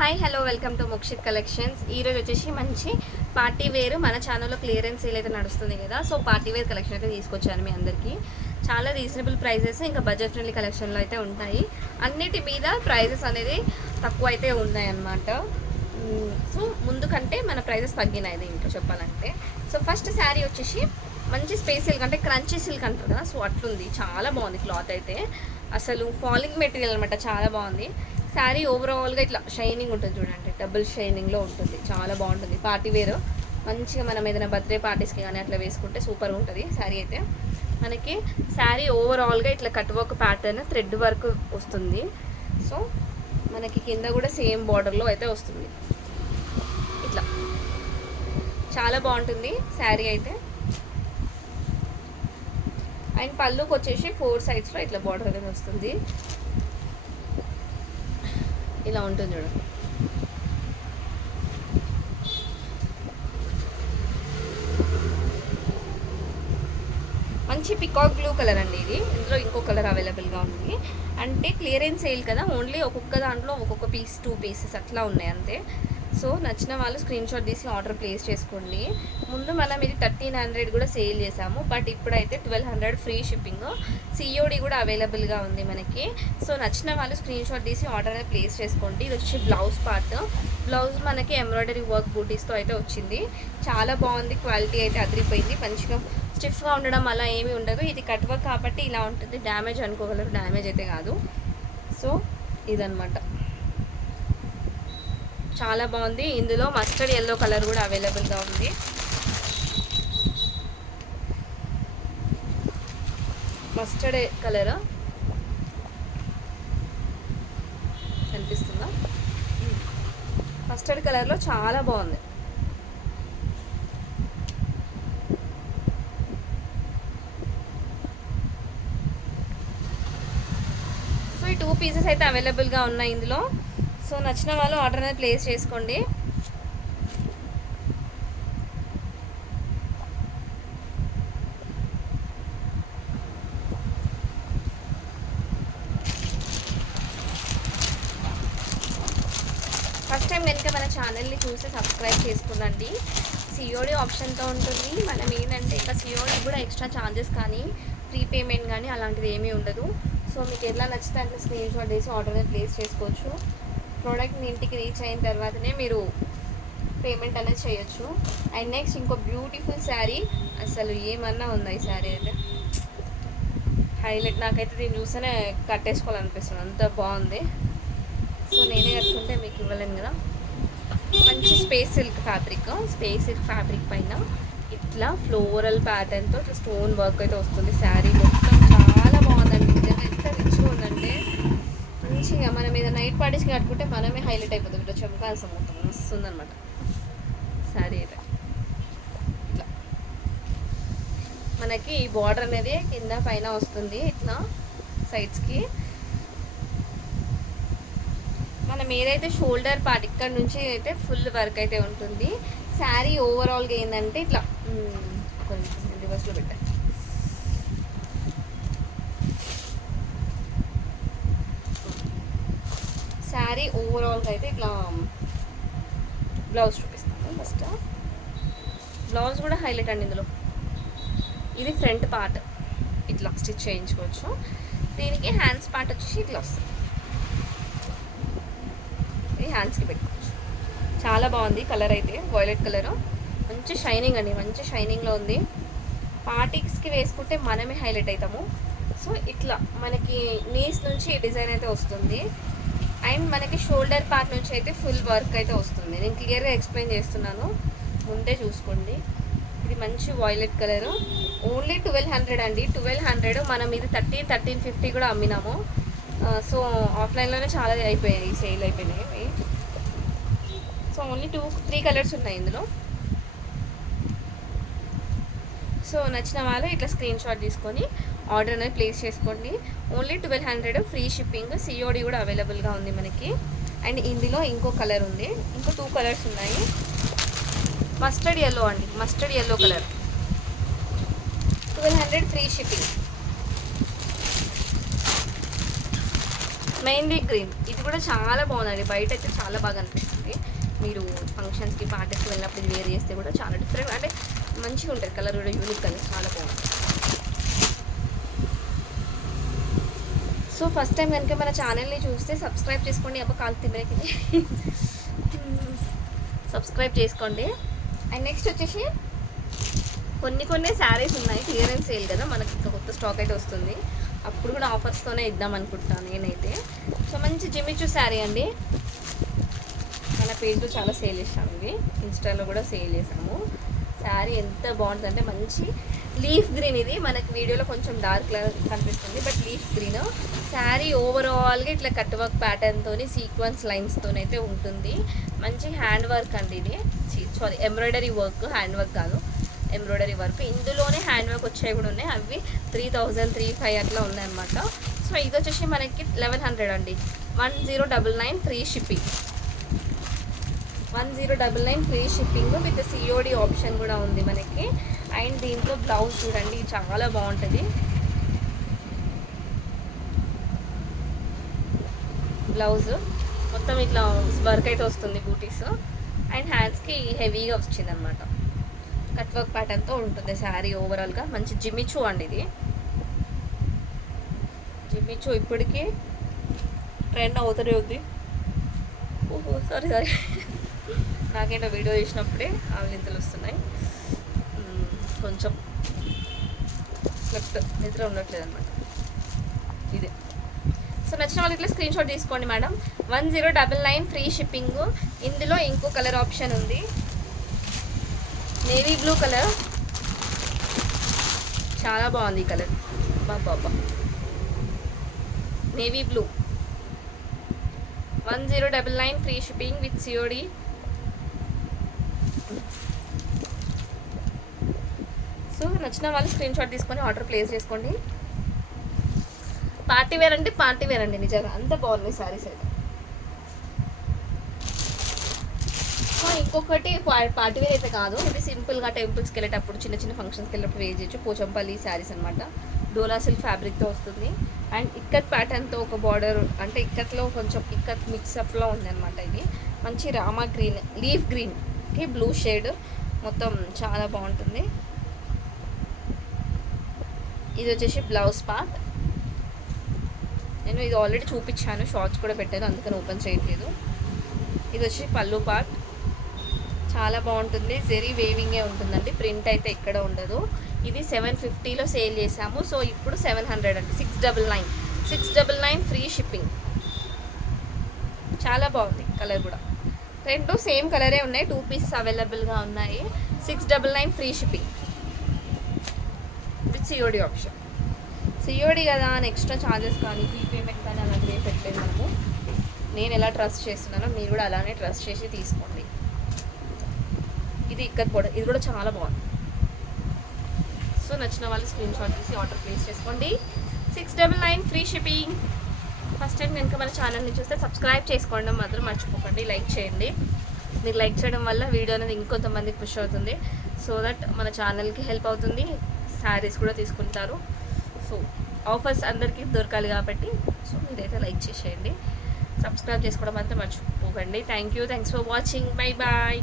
Hi hello welcome to Mokshith collections. ఈరోజు వచ్చేసి మంచి పార్టీ వేర్ మన ఛానల్లో క్లియరెన్స్ సేల్ అయితే నడుస్తుంది కదా. సో పార్టీ వేర్ కలెక్షన్ అయితే తీసుకొచ్చాను మీ అందరికీ. చాలా రీజనబుల్ ప్రైజెస్ ఇంకా బడ్జెట్ ఫ్రెండ్లీ కలెక్షన్లో అయితే ఉంటాయి. అన్నిటి మీద ప్రైజెస్ అనేది తక్కువ అయితే ఉన్నాయన్నమాట. సో ముందు కంటే మన ప్రైజెస్ తగ్గినాయి దీంట్లో చెప్పాలంటే. సో ఫస్ట్ శారీ వచ్చేసి మంచి స్పేస్ సిల్క్ అంటే క్రంచీ సిల్క్ అంటారు కదా, సో అట్లుంది. చాలా బాగుంది క్లాత్ అయితే, అసలు ఫాలింగ్ మెటీరియల్ అనమాట. చాలా బాగుంది శారీ. ఓవరాల్గా ఇట్లా షైనింగ్ ఉంటుంది చూడండి, డబుల్ షైనింగ్లో ఉంటుంది. చాలా బాగుంటుంది పార్టీ వేర్. మంచిగా మనం ఏదైనా బర్త్డే పార్టీస్కి కానీ అట్లా వేసుకుంటే సూపర్గా ఉంటుంది శారీ అయితే. మనకి శారీ ఓవరాల్గా ఇట్లా cut work pattern thread work వస్తుంది. సో మనకి కింద కూడా సేమ్ బార్డర్లో అయితే వస్తుంది. ఇట్లా చాలా బాగుంటుంది శారీ అయితే. అండ్ పళ్ళుకి వచ్చేసి 4 సైడ్స్లో ఇట్లా బార్డర్ అనేది వస్తుంది. ఇలా ఉంటుంది చూడండి. మంచి పికాక్ బ్లూ కలర్ అండి ఇది. ఇందులో ఇంకో కలర్ అవైలబుల్గా ఉంది. అంటే క్లియరెన్స్ సేల్ కదా, ఓన్లీ ఒక్కొక్క దాంట్లో ఒక్కొక్క పీస్ 2 పీసెస్ అట్లా ఉన్నాయి అంతే. సో నచ్చిన వాళ్ళు స్క్రీన్ షాట్ తీసి ఆర్డర్ ప్లేస్ చేసుకోండి. ముందు మనం ఇది 1300 కూడా సేల్ చేసాము, బట్ ఇప్పుడైతే 1200 ఫ్రీ షిప్పింగ్, సిఓడి కూడా అవైలబుల్గా ఉంది మనకి. సో నచ్చిన వాళ్ళు స్క్రీన్ షాట్ తీసి ఆర్డర్ అనేది ప్లేస్ చేసుకోండి. ఇది వచ్చి బ్లౌజ్ పార్ట్. బ్లౌజ్ మనకి ఎంబ్రాయిడరీ వర్క్ బూటీస్తో అయితే వచ్చింది. చాలా బాగుంది, క్వాలిటీ అయితే అదిరిపోయింది. మంచిగా స్టిఫ్గా ఉండడం అలా ఏమీ ఉండదు. ఇది కట్ వర్క్ కాబట్టి ఇలా ఉంటుంది. డ్యామేజ్ అనుకోగలరు, డ్యామేజ్ అయితే కాదు. సో ఇదనమాట, చాలా బాగుంది. ఇందులో మస్టర్డ్ ఎల్లో కలర్ కూడా అవైలబుల్గా ఉంది. మస్టర్డ్ కలర్ కనిపిస్తుందా? మస్టర్డ్ కలర్లో చాలా బాగుంది. సో ఈ 2 పీసెస్ అయితే అవైలబుల్గా ఉన్నాయి ఇందులో. సో నచ్చిన వాళ్ళు ఆర్డర్ అనేది ప్లేస్ చేసుకోండి. ఫస్ట్ టైం కనుక మన ఛానల్ని చూసి సబ్స్క్రైబ్ చేసుకునండి. సిఓడి ఆప్షన్తో ఉంటుంది. మనం ఏంటంటే ఇంకా సిఓడి కూడా ఎక్స్ట్రా ఛార్జెస్ కానీ ప్రీపేమెంట్ కానీ అలాంటిది ఏమీ ఉండదు. సో మీకు ఎట్లా నచ్చితే అట్లా స్క్రీన్ షాట్ వేసి ఆర్డర్ అనేది ప్లేస్ చేసుకోవచ్చు. ప్రోడక్ట్ మీ ఇంటికి రీచ్ అయిన తర్వాతనే మీరు పేమెంట్ అనేది చేయొచ్చు. అండ్ నెక్స్ట్ ఇంకో బ్యూటిఫుల్ శారీ. అసలు ఏమన్నా ఉందా ఈ శారీ అయితే, హైలైట్. నాకైతే దీన్ని చూస్తేనే కట్టేసుకోవాలనిపిస్తుంది, అంత బాగుంది. సో నేనే కట్టుకుంటే మీకు ఇవ్వలేను కదా. మంచి space silk fabric. Space silk fabric పైన ఇట్లా ఫ్లోరల్ ప్యాటర్న్తో ఇట్లా స్టోన్ వర్క్ అయితే వస్తుంది. శారీ మొత్తం చాలా బాగుందండి. నిజంగా ఎంత రిచ్గా ఉందంటే మంచిగా మనం ఏదైనా నైట్ పార్టీస్కి కట్టుకుంటే మనమే హైలైట్ అయిపోతుంది. ఇట్లా చెంకాల్సిన మొత్తం వస్తుంది అనమాట శారీ అయితే. ఇట్లా మనకి ఈ బార్డర్ అనేది కింద పైన వస్తుంది, ఇట్లా సైడ్స్కి. మనం ఏదైతే షోల్డర్ పార్ట్ ఇక్కడ నుంచి అయితే ఫుల్ వర్క్ అయితే ఉంటుంది. శారీ ఓవరాల్గా ఏంటంటే ఇట్లా కొంచెం రివర్స్లో పెట్టాను. శారీ ఓవరాల్గా అయితే ఇట్లా బ్లౌజ్ చూపిస్తాను. ఫస్ట్ బ్లౌజ్ కూడా హైలైట్ అండి ఇందులో. ఇది ఫ్రంట్ పార్ట్ ఇట్లా స్టిచ్ చేయించుకోవచ్చు. దీనికి హ్యాండ్స్ పార్ట్ వచ్చేసి ఇట్లా వస్తుంది. ఇది హ్యాండ్స్కి పెట్టుకోవచ్చు. చాలా బాగుంది కలర్ అయితే, వైలెట్ కలర్. మంచి షైనింగ్ అండి, మంచి షైనింగ్లో ఉంది. పార్టీస్కి వేసుకుంటే మనమే హైలైట్ అవుతాము. సో ఇట్లా మనకి నీస్ నుంచి డిజైన్ అయితే వస్తుంది. అండ్ మనకి షోల్డర్ పార్ట్ నుంచి అయితే ఫుల్ వర్క్ అయితే వస్తుంది. నేను క్లియర్గా ఎక్స్ప్లెయిన్ చేస్తున్నాను, ముందే చూసుకోండి. ఇది మంచి వైలెట్ కలర్. ఓన్లీ 1200 అండి. 1200. మనం ఇది 1350 కూడా అమ్మినాము. సో ఆఫ్లైన్లోనే చాలా అయిపోయాయి, సేల్ అయిపోయినాయి. సో ఓన్లీ 2-3 కలర్స్ ఉన్నాయి ఇందులో. సో నచ్చిన వాళ్ళు ఇట్లా స్క్రీన్ షాట్ తీసుకొని ఆర్డర్ అనేది ప్లేస్ చేసుకోండి. ఓన్లీ 1200 ఫ్రీ షిప్పింగ్, సిఓడి కూడా అవైలబుల్గా ఉంది మనకి. అండ్ ఇందులో ఇంకో కలర్ ఉంది, ఇంకో 2 కలర్స్ ఉన్నాయి. మస్టర్డ్ ఎల్లో అండి, mustard yellow colour. 1200 free shipping. Mainly green, ఇది కూడా చాలా బాగుందండి. బయట అయితే చాలా బాగా అనిపిస్తుంది. మీరు ఫంక్షన్స్కి పార్టీస్కి వెళ్ళినప్పుడు ఇది వేర్ చేస్తే కూడా చాలా డిఫరెంట్, అంటే మంచిగా ఉంటుంది. కలర్ కూడా యూనిక్ అని చాలా బాగుంటుంది. సో ఫస్ట్ టైం కనుక మన ఛానల్ని చూస్తే సబ్స్క్రైబ్ చేసుకోండి. అబ్బా కాలు తిమ్మకి సబ్స్క్రైబ్ చేసుకోండి. అండ్ నెక్స్ట్ వచ్చేసి కొన్ని శారీస్ ఉన్నాయి, క్లియరెన్స్ సేల్ కదా, మనకి ఇంకా కొత్త స్టాక్ అయితే వస్తుంది. అప్పుడు కూడా ఆఫర్స్తోనే ఇద్దాం అనుకుంటాను నేనైతే. సో మంచి జిమిచూ శారీ అండి. మన పేజ్లో చాలా సేల్ చేసాము, ఇవి ఇన్స్టాలో కూడా సేల్ చేసాము. శారీ ఎంత బాగుంటుందంటే మంచి లీఫ్ గ్రీన్, ఇది మనకి వీడియోలో కొంచెం డార్క్ కలర్ కనిపిస్తుంది, బట్ లీఫ్ గ్రీన్. శారీ ఓవరాల్గా ఇట్లా కట్ వర్క్ ప్యాటర్న్తో సీక్వెన్స్ లైన్స్తోనైతే ఉంటుంది. మంచి హ్యాండ్ వర్క్ అండి ఇది, sorry embroidery work, hand work కాదు ఎంబ్రాయిడరీ వర్క్. ఇందులోనే హ్యాండ్ వర్క్ వచ్చాయి కూడా ఉన్నాయి, అవి 3000, 3500 అట్లా ఉన్నాయన్నమాట. సో ఇది వచ్చేసి మనకి 1100 అండి. 1099 free shipping, 1099 free shipping with COD option కూడా ఉంది మనకి. అండ్ దీంట్లో బ్లౌజ్ చూడండి చాలా బాగుంటుంది. బ్లౌజ్ మొత్తం ఇట్లా వర్క్ అయితే వస్తుంది బూటీస్, అండ్ హ్యాండ్స్కి హెవీగా వచ్చింది అనమాట. కట్ వర్క్ ప్యాటర్న్తో ఉంటుంది శారీ ఓవరాల్గా. మంచి జిమిచూ అండి ఇది. జిమిచూ ఇప్పటికీ ట్రెండ్ అవుతూనే ఉంది. ఓహో సారీ నాకేంటో వీడియో చేసినప్పుడే ఆవిలింతలు వస్తున్నాయి, కొంచెం లెఫ్ట్ నిద్ర ఉండట్లేదు అనమాట ఇదే. సో నచ్చిన వాళ్ళు ఇట్లా స్క్రీన్ షాట్ తీసుకోండి మేడం. 1099 free shipping. ఇందులో ఇంకో కలర్ ఆప్షన్ ఉంది, నేవీ బ్లూ కలర్, చాలా బాగుంది ఈ colour. Baba navy blue, 1099 free shipping with COD. So నచ్చిన వాళ్ళు స్క్రీన్ షాట్ తీసుకొని ఆర్డర్ ప్లేస్ చేసుకోండి. పార్టీ వేర్ అంటే పార్టీ వేర్ అండి, నిజంగా అంత బాగున్నాయి శారీస్ అయితే. ఇంకొకటి పార్టీ వేర్ అయితే కాదు, ఇది సింపుల్గా టెంపుల్స్కి వెళ్ళేటప్పుడు, చిన్న చిన్న ఫంక్షన్స్కి వెళ్ళేటప్పుడు వేర్ చేయొచ్చు. పోచంపల్లి శారీస్ అనమాట, డోలా సిల్క్ ఫ్యాబ్రిక్తో వస్తుంది. అండ్ ఇక్కత్ ప్యాటర్న్తో ఒక బార్డర్, అంటే ఇక్కత్లో కొంచెం ఇక్కత్ మిక్సప్లో ఉందన్నమాట. ఇది మంచి రామా గ్రీన్, లీఫ్ గ్రీన్కి బ్లూ షేడ్, మొత్తం చాలా బాగుంటుంది. ఇది వచ్చేసి బ్లౌజ్ పార్ట్. నేను ఇది ఆల్రెడీ చూపించాను, షార్ట్స్ కూడా పెట్టాను, అందుకని ఓపెన్ చేయట్లేదు. ఇది వచ్చి పళ్ళు పార్ట్, చాలా బాగుంటుంది. జెరీ వేవింగే ఉంటుందండి, ప్రింట్ అయితే ఎక్కడ ఉండదు. ఇది 750లో సేల్ చేసాము, సో ఇప్పుడు 700 అండి. 699 ఫ్రీ షిప్పింగ్. చాలా బాగుంది కలర్ కూడా, రెండు సేమ్ కలరే ఉన్నాయి, 2 పీసెస్ అవైలబుల్గా ఉన్నాయి. 699 free shipping with COD option. COD కదా అని ఎక్స్ట్రా ఛార్జెస్ కానీ పేమెంట్ కానీ అలాంటివి ఏం పెట్టలేదు మనము. నేను ఎలా ట్రస్ట్ చేస్తున్నానో మీరు కూడా అలానే ట్రస్ట్ చేసి తీసుకోండి. ఇది ఇక్కడ కూడా, ఇది కూడా చాలా బాగుంది. సో నచ్చిన వాళ్ళు స్క్రీన్ షాట్ తీసి ఆర్డర్ ప్లేస్ చేసుకోండి. 699 ఫ్రీ షిప్పింగ్. ఫస్ట్ టైం కనుక మన ఛానల్ని చూస్తే సబ్స్క్రైబ్ చేసుకోవడం మాత్రం మర్చిపోకండి, లైక్ చేయండి. మీరు లైక్ చేయడం వల్ల వీడియో అనేది ఇంకొంతమందికి పుష్ అవుతుంది, సో దట్ మన ఛానల్కి హెల్ప్ అవుతుంది. శారీస్ కూడా తీసుకుంటారు. సో ఆఫర్స్ అందరికీ దొరకాలి కాబట్టి సో మీరైతే లైక్ చేసేయండి, సబ్స్క్రైబ్ చేసుకోవడం మాత్రం మర్చిపోకండి. Thanks for watching. Bye bye.